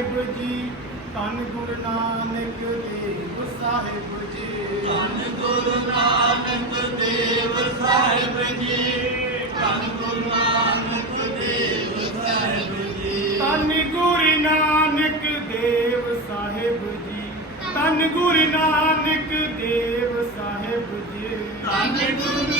ਸਾਹਿਬ ਜੀ ਧੰਨ ਗੁਰੂ ਨਾਨਕ ਦੇਵ ਸਾਹਿਬ ਜੀ। ਧੰਨ ਗੁਰੂ ਨਾਨਕ ਦੇਵ ਸਾਹਿਬ ਜੀ। ਧੰਨ ਗੁਰੂ ਨਾਨਕ ਦੇਵ ਸਾਹਿਬ ਜੀ। ਧੰਨ ਗੁਰੂ ਨਾਨਕ ਦੇਵ ਸਾਹਿਬ ਜੀ। ਧੰਨ ਗੁਰੂ ਨਾਨਕ ਦੇਵ ਸਾਹਿਬ ਜੀ। ਧੰਨ ਗੁਰੂ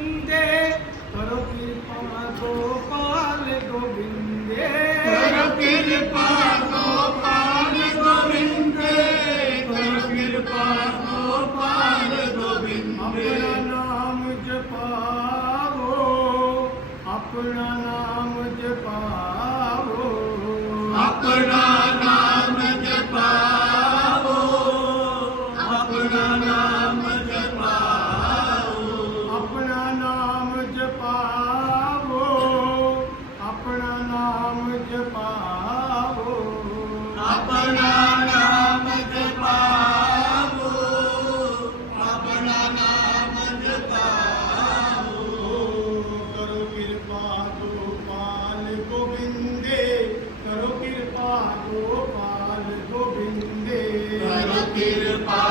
গোবিন্দে কর কৃপা গোপাল গোবিন্দে কর কৃপা திருப்பா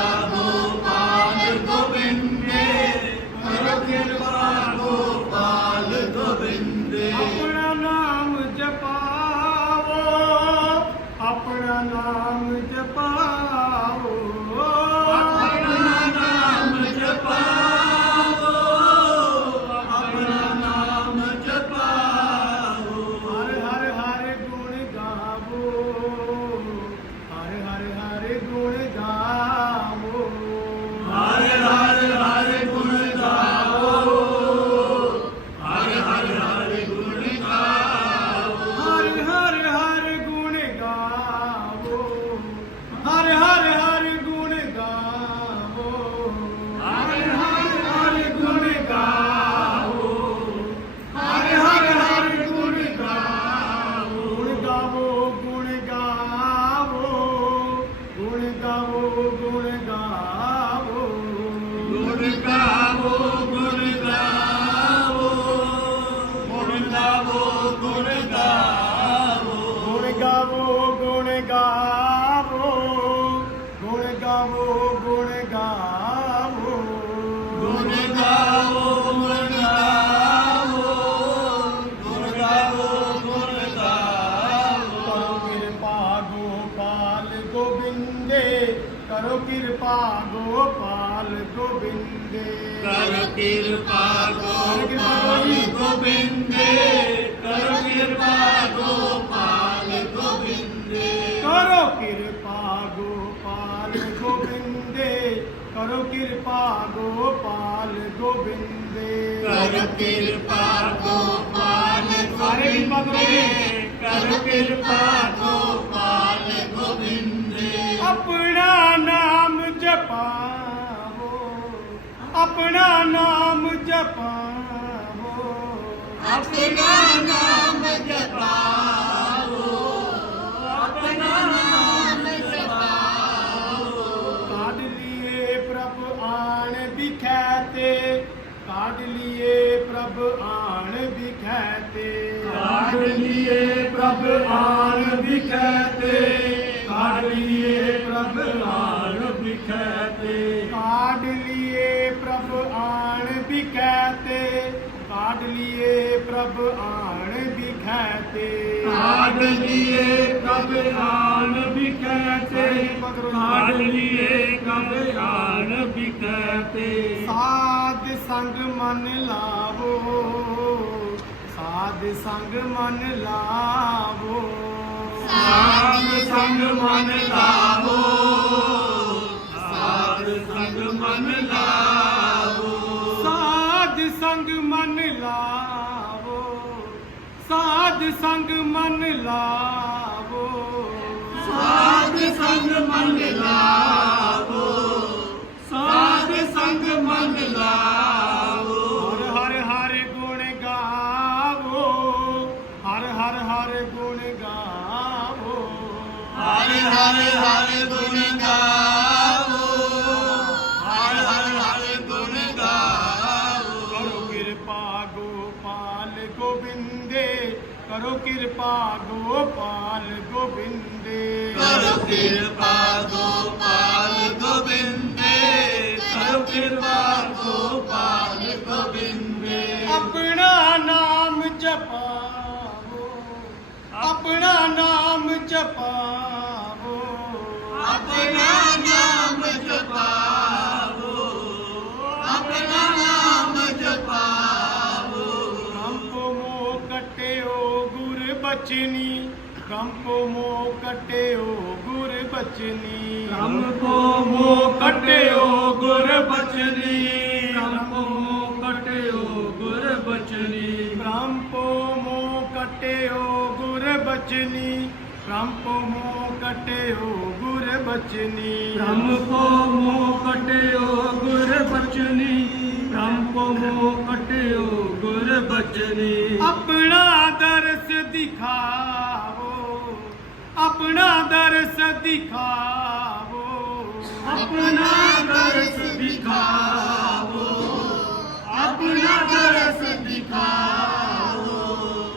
ਕਿਰਪਾ ਗੋਪਾਲ ਗੋਬਿੰਦੇ ਕਰੋ ਕਿਰਪਾ ਗੋਪਾਲ ਗੋਬਿੰਦੇ ਕਰੋ ਕਿਰਪਾ ਗੋਪਾਲ ਗੋਬਿੰਦੇ ਕਰੋ ਕਿਰਪਾ ਗੋਪਾਲ ਗੋਬਿੰਦੇ ਕਰੋ ਕਿਰਪਾ ਗੋਪਾਲ ਗੋਬਿੰਦੇ ਕਰੋ ਕਿਰਪਾ ਗੋਪਾਲ ਗੋਬਿੰਦੇ ਆਪਣਾ ਨਾਮ ਜਪਾਵੋ ਆਪਣਾ ਨਾਮ ਜਪਾਵੋ ਆਪਣਾ ਨਾਮ ਜਪਾਓ। ਆਪਣਾ ਨਾਮ ਜਪਾਓ। ਕਾਢ ਲੀਏ ਪ੍ਰਭ ਆਣ ਵਿਖੈ ਤੇ। ਕਾਢ ਲੀਏ ਪ੍ਰਭ ਆਣ ਵਿਖੈ ਤੇ। ਕਾਢ ਲੀਏ ਪ੍ਰਭ ਆਣ ਵਿਖੈ ਤੇ। ਕਾਢ ਲੀਏ ਪ੍ਰਭ ਆਣ ਵਿਖੈ ਤੇ। ਕਾਢ ਕਾਢ ਲੀਏ ਪ੍ਰਭ ਆਣ ਵਿਖੈ ਤੇ। ਕਾਢ ਲੀਏ ਕਬ ਆਣ ਵਿਖੈ ਤੇ। ਕਾਢ ਲੀਏ ਕਬ ਆਣ ਵਿਖੈ ਤੇ। ਸਾਧ ਸੰਗ ਮਨ ਲਾਵੋ। ਸਾਧ ਸੰਗ ਮਨ ਲਾਵੋ। ਸਾਧ ਸੰਗ ਮਨ ਲਾਵੋ। ਸਾਧ ਸੰਗ ਮਨ ਲਾਵੋ। ਸਾਧ ਸੰਗ ਮਨ ਸਾਧ ਸੰਗ ਮਨ ਲਾਵੋ ਕਰੋ ਕਿਰਪਾ ਗੋਪਾਲ ਗੋਬਿੰਦੇ। ਕਰੋ ਕਿਰਪਾ ਗੋਪਾਲ ਗੋਬਿੰਦੇ। ਕਰੋ ਕਿਰਪਾ ਗੋਪਾਲ ਗੋਬਿੰਦੇ। ਆਪਣਾ ਨਾਮ ਜਪਾਵੋ। ਆਪਣਾ ਨਾਮ ਜਪਾਵੋ। ਆਪਣਾ ਬਚਨੀ ਕੰਪੋ ਮੋ ਕਟਿਓ ਗੁਰ ਬਚਨੀ। ਕੰਪੋ ਮੋ ਕਟਿਓ ਗੁਰ ਬਚਨੀ। ਕੰਪੋ ਮੋ ਕਟਿਓ ਗੁਰ ਬਚਨੀ। ਕੰਪੋ ਮੋ ਕਟਿਓ ਗੁਰ ਬਚਨੀ ਕੰਪੋ ਮੋ ਕਟਿਓ ਗੁਰ ਬਚਨੀ। ਬ੍ਰਹਮ ਕੋ ਮੋ ਕਟਿਓ ਗੁਰ ਬਚਨੀ। ਦਿਖਾਵੋ ਆਪਣਾ ਦਰਸ ਦਿਖਾਵੋ ਆਪਣਾ ਦਰਸ ਦਿਖਾਵੋ ਆਪਣਾ ਦਰਸ ਦਿਖਾਵੋ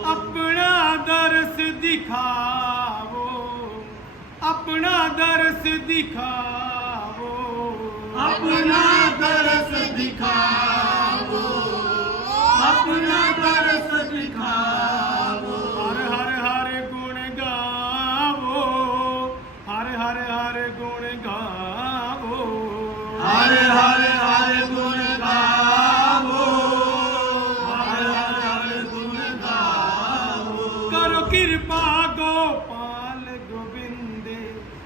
ਆਪਣਾ ਦਰਸ ਦਿਖਾਵੋ ਆਪਣਾ ਦਰਸ ਦਿਖਾਵੋ ਆਪਣਾ ਦਰਸ ਦਿਖਾਵੋ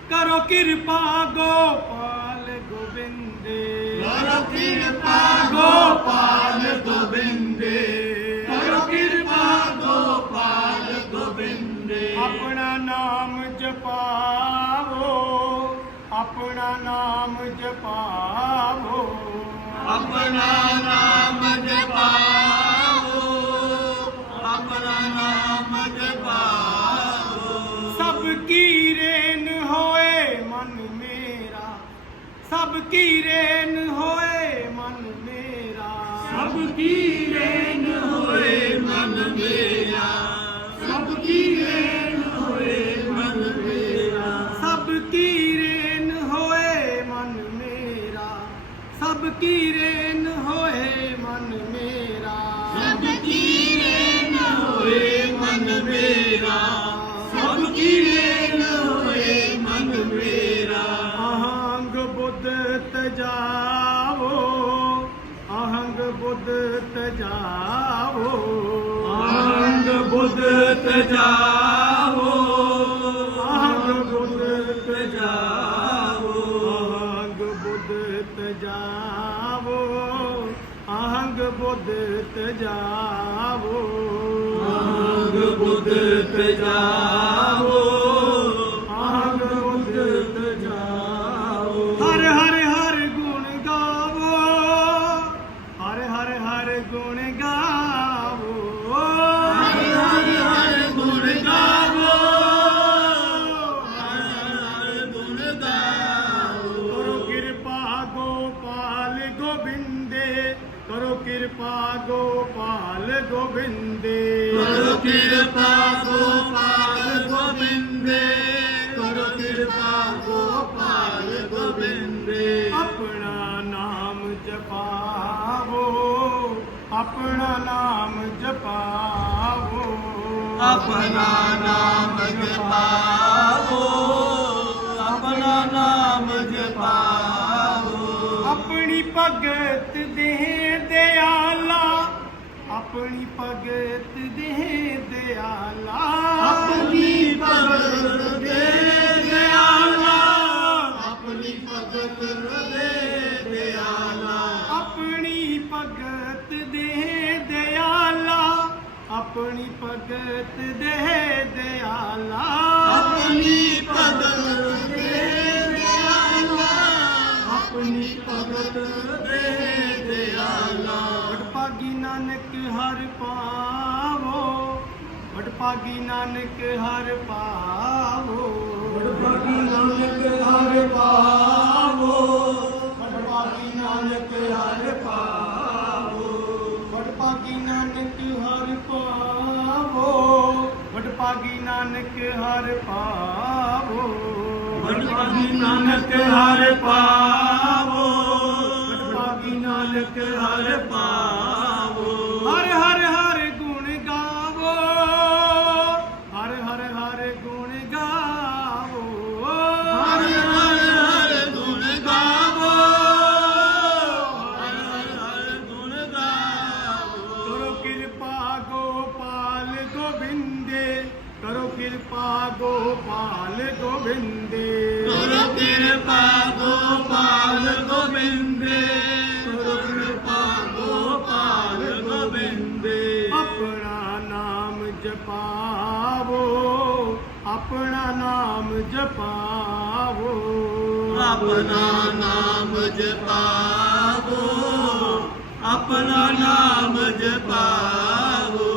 ਕਰੋ ਕਿਰਪਾ ਗੋਪਾਲ ਗੋਬਿੰਦੇ। ਕਰੋ ਕਿਰਪਾ ਗੋਪਾਲ ਗੋਬਿੰਦੇ। ਕਰੋ ਕਿਰਪਾ ਗੋਪਾਲ ਗੋਬਿੰਦੇ। ਆਪਣਾ ਨਾਮ ਜਪਾਵੋ ਆਪਣਾ ਨਾਮ ਜਪਾਵੋ। ਆਪਣਾ ਨਾਮ ਜਪਾਵੋ ਆਪਣਾ ਨਾਮ ਜਪਾਵੋ। ਸਭ ਕੀ ਸਭ ਕੀ ਰੇਨ ਹੋਏ ਮਨ ਮੇਰਾ। ਸਭ ਕੀ ਰੇਨ ਹੋਏ ਮਨ ਮੇਰਾ। ਸਭ ਕੀ ਰੇਨ ਹੋਏ ਮਨ ਮੇਰਾ। ਸਭ ਕੀ ਰੇਨ ਹੋਏ ਮਨ ਮੇਰਾ। ਸਭ ਕੀ ਰੇਨ ਹੋਏ ਮਨ ਮੇਰਾ। ਸਭ ਕੀ ਰੇਨ ਹੋਏ ਮਨ ਮੇਰਾ। ਸਭ ਕੀ ਰੇਨ ਤਜਾਵੋ ਆਨੰਦ ਬੁੱਧ ਤਜਾਵੋ ਆਨੰਦ ਬੁੱਧ ਤਜਾਵੋ ਆਨੰਦ ਬੁੱਧ ਤਜਾਵੋ ਆਨੰਦ ਬੁੱਧ ਤਜਾਵੋ ਆਨੰਦ ਬੁੱਧ ਤਜਾਵੋ ਗੋਬਿੰਦੇ ਕਰੋ ਕਿਰਪਾ ਗੋਪਾਲ ਗੋਬਿੰਦੇ। ਕਰੋ ਕਿਰਪਾ ਗੋਪਾਲ ਗੋਬਿੰਦੇ ਕਰੋ ਕਿਰਪਾ ਗੋਪਾਲ ਗੋਬਿੰਦੇ। ਆਪਣਾ ਨਾਮ ਜਪਾਵੋ ਆਪਣਾ ਨਾਮ ਜਪਾਵੋ। ਆਪਣਾ ਨਾਮ ਜਪਾਵੋ ਆਪਣਾ ਨਾਮ ਆਪਣੀ ਭਗਤ ਦੇ ਦਿਆਲਾ ਆਪਣੀ ਭਗਤ ਦੇ ਦਿਆਲਾ ਆਪਣੀ ਭਗਤ ਦੇ ਦਿਆਲਾ ਆਪਣੀ ਭਗਤ ਦੇ ਦਿਆਲਾ ਆਪਣੀ ਭਗਤ ਦੇ ਦਿਆਲਾ ਆਪਣੀ ਭਗਤ ਦੇ ਦਿਆਲਾ ਆਪਣੀ ਭਗਤ ਵਡਭਾਗੀ ਨਾਨਕ ਹਰ ਪਾਵੋ ਵਡਭਾਗੀ ਨਾਨਕ ਹਰਿ ਪਾਵੋ ਵਡਭਾਗੀ ਨਾਨਕ ਹਰ ਪਾਵੋ ਵਡਭਾਗੀ ਨਾਨਕ ਹਰ ਪਾਵੋ ਵਡਭਾਗੀ ਨਾਨਕ ਹਰ ਪਾਵੋ ਵਡਭਾਗੀ ਨਾਨਕ ਹਰਿ ਪਾਵੋ ਵਡਭਾਗੀ ਨਾਨਕ ਹਰਿ ਪਾਵੋ ਗੋਬਿੰਦੇ ਕਰੋ ਕਿਰਪਾ ਗੋਪਾਲ ਗੋਬਿੰਦੇ ਕਰੋ ਕਿਰਪਾ ਗੋਪਾਲ ਗੋਬਿੰਦੇ ਕਰੋ ਕਿਰਪਾ ਗੋਪਾਲ ਗੋਬਿੰਦੇ ਆਪਣਾ ਨਾਮ ਜਪਾਵੋ ਆਪਣਾ ਨਾਮ ਜਪਾਵੋ ਆਪਣਾ ਨਾਮ ਜਪਾਵੋ ਆਪਣਾ ਨਾਮ ਜਪਾਵੋ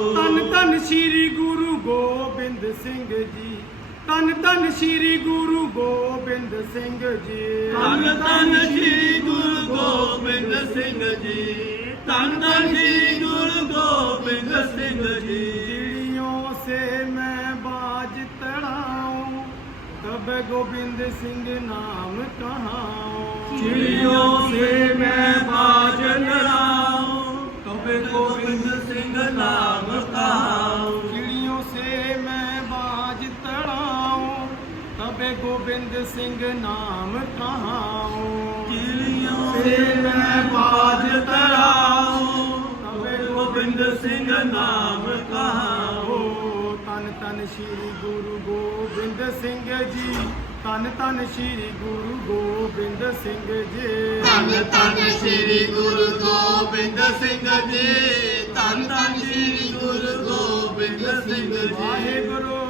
ਸ੍ਰੀ ਗੁਰੂ ਗੋਬਿੰਦ ਸਿੰਘ ਜੀ। ਤਨ ਤਨ ਸ੍ਰੀ ਗੁਰੂ ਗੋਬਿੰਦ ਸਿੰਘ ਜੀ। ਤਨ ਤਨ ਸ੍ਰੀ ਗੁਰੂ ਗੋਬਿੰਦ ਸਿੰਘ ਜੀ। ਤਨ ਤਨ ਸ੍ਰੀ ਗੁਰੂ ਗੋਬਿੰਦ ਸਿੰਘ ਜੀ। ਜਿਹੜਿਓ ਸੇ ਮੈਂ ਬਾਜ ਤੜਾਉ ਤਬ ਗੋਬਿੰਦ ਸਿੰਘ ਨਾਮ ਕਹਾਉ। ਜਿਹੜਿਓ ਸੇ ਗੋਬਿੰਦ ਸਿੰਘ ਨਾਮ ਕਹਾਉ ਕਿਲਿਓ ਸੇਵੈ ਬਾਜ ਤਰਾਉ। ਤਵੇ ਗੋਬਿੰਦ ਸਿੰਘ ਨਾਮ ਕਹਾਉ ਤਨ ਤਨ ਸ੍ਰੀ ਗੁਰੂ ਗੋਬਿੰਦ ਸਿੰਘ ਜੀ। ਤਨ ਤਨ ਸ੍ਰੀ ਗੁਰੂ ਗੋਬਿੰਦ ਸਿੰਘ ਜੀ। ਤਨ ਤਨ ਸ੍ਰੀ ਗੁਰੂ ਗੋਬਿੰਦ ਸਿੰਘ ਜੀ। ਤਨ ਤਨ ਸ੍ਰੀ ਗੁਰੂ ਗੋਬਿੰਦ ਸਿੰਘ ਜੀ। ਵਾਹਿਗੁਰੂ